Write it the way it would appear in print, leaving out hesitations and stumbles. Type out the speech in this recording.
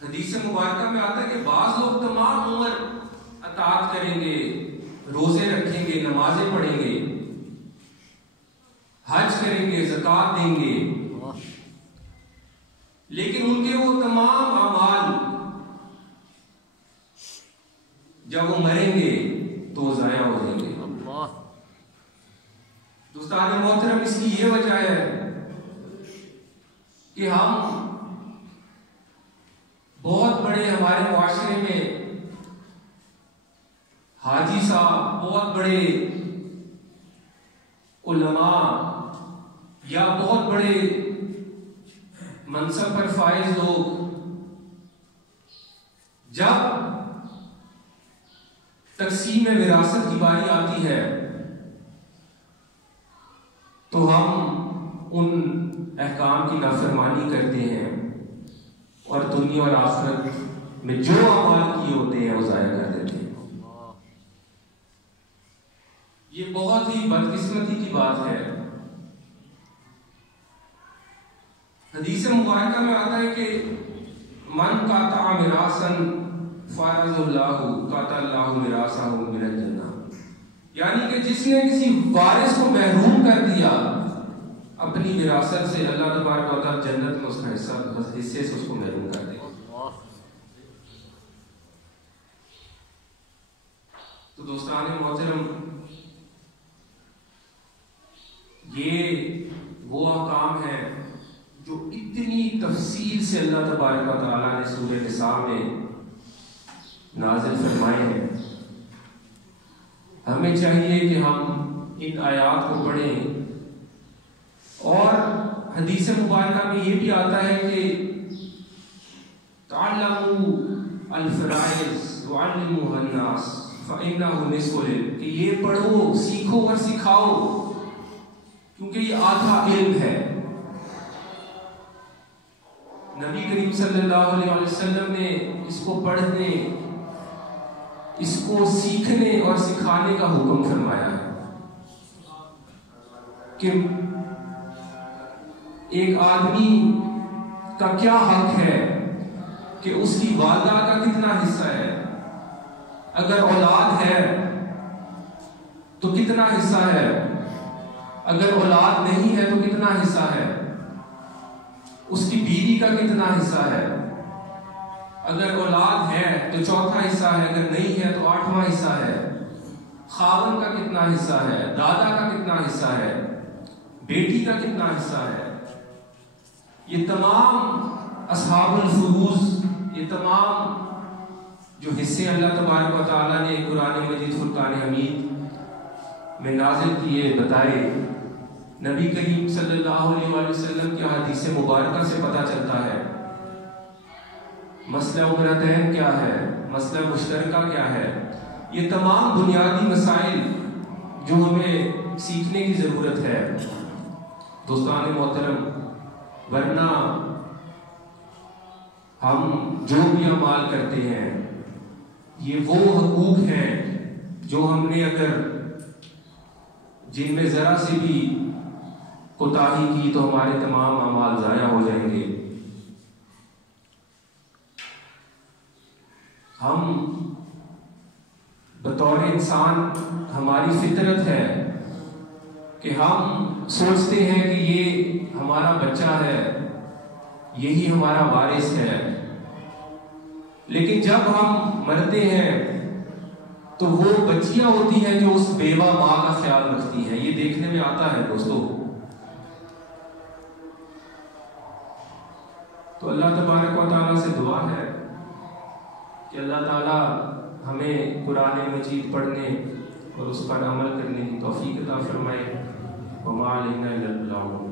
حدیث مبارکہ میں آتا ہے کہ بعض لوگ تمام عمر اطاعت کریں گے، روزے رکھیں گے، نمازیں پڑھیں گے، حج کریں گے، زکوٰۃ دیں گے، لیکن ان کے وہ تمام اعمال جب وہ مریں گے تو وہ ضائع ہو جائیں گے۔ دوستان محترم، اس کی یہ وجہ ہے کہ ہم بہت بڑے ہمارے معاشرے میں حاجی صاحب، بہت بڑے علماء یا بہت بڑے منصب پر فائز لوگ جب تقسیم وراثت کی باری آتی ہے تو ہم ان احکام کی نافرمانی کرتے ہیں اور دنیا اور آخرت میں جو اعمال کیے ہوتے ہیں وہ ضائع کر دیتے ہیں۔ یہ بہت ہی بدقسمتی کی بات ہے۔ حدیث مبارکہ میں آتا ہے کہ من قاطع میراثا فارض اللہ قاطع اللہ میراثہ من الجنہ، یعنی کہ جس نے کسی وارث کو محروم کر دیا اپنی وراثت سے، اللہ تبارک و تعالی جنت میں اس کا حصے سے اس کو محروم کر دے گا۔ تو دوستان محترم، یہ وہ احکام ہیں جو اتنی تفصیل سے اللہ تبارک و تعالی نے سورہ نساء میں نازل فرمائے ہیں۔ ہمیں چاہیے کہ ہم ان آیات کو پڑھیں، اور حدیث مبارکہ میں یہ بھی آتا ہے کہ تعلموا الفرائض وعلموها الناس فإنه نصف العلم، کہ یہ پڑھو، سیکھو اور سکھاؤ، کیونکہ یہ آدھا علم ہے۔ نبی کریم صلی اللہ علیہ وسلم نے اس کو پڑھنے، اس کو سیکھنے اور سکھانے کا حکم فرمایا ہے کہ ایک آدمی کا کیا حق ہے، کہ اس کی والدہ کا کتنا حصہ ہے، اگر اولاد ہے تو کتنا حصہ ہے، اگر اولاد نہیں ہے تو کتنا حصہ ہے، اس کی بیوی کا کتنا حصہ ہے، اگر اولاد ہے تو چوتھا حصہ ہے، اگر نہیں ہے تو 8واں حصہ ہے، خاوند کا کتنا حصہ ہے، دادا کا کتنا حصہ ہے، بیٹی کا کتنا حصہ ہے۔ یہ تمام اصحاب الفروض، یہ تمام جو حصے اللہ تبارک و تعالیٰ نے قرآن مجید فرقان حمید میں نازل کیے، بتائے، نبی کریم صلی اللہ علیہ وسلم کی حدیث مبارکہ سے پتہ چلتا ہے۔ مسئلہ امرتین کیا ہے، مسئلہ مشترکہ کیا ہے، یہ تمام بنیادی مسائل جو ہمیں سیکھنے کی ضرورت ہے۔ دوستان محترم، ورنہ ہم جو بھی اعمال کرتے ہیں یہ وہ حقوق ہیں جو ہم نے اگر جن میں ذرا سی بھی کوتاہی کی تو ہمارے تمام اعمال ضائع ہو جائیں گے۔ ہم بطور انسان، ہماری فطرت ہے کہ ہم سوچتے ہیں کہ یہ ہمارا بچہ ہے، یہی ہمارا وارث ہے، لیکن جب ہم مرتے ہیں تو وہ بچیاں ہوتی ہیں جو اس بیوہ ماں کا خیال رکھتی ہیں۔ یہ دیکھنے میں آتا ہے دوستو۔ تو اللہ تبارک و تعالیٰ سے دعا ہے کہ اللہ تعالیٰ ہمیں قرآن مجید پڑھنے اور اس پر عمل کرنے کی توفیق عطا فرمائے۔ وما علینا الا البلاغ۔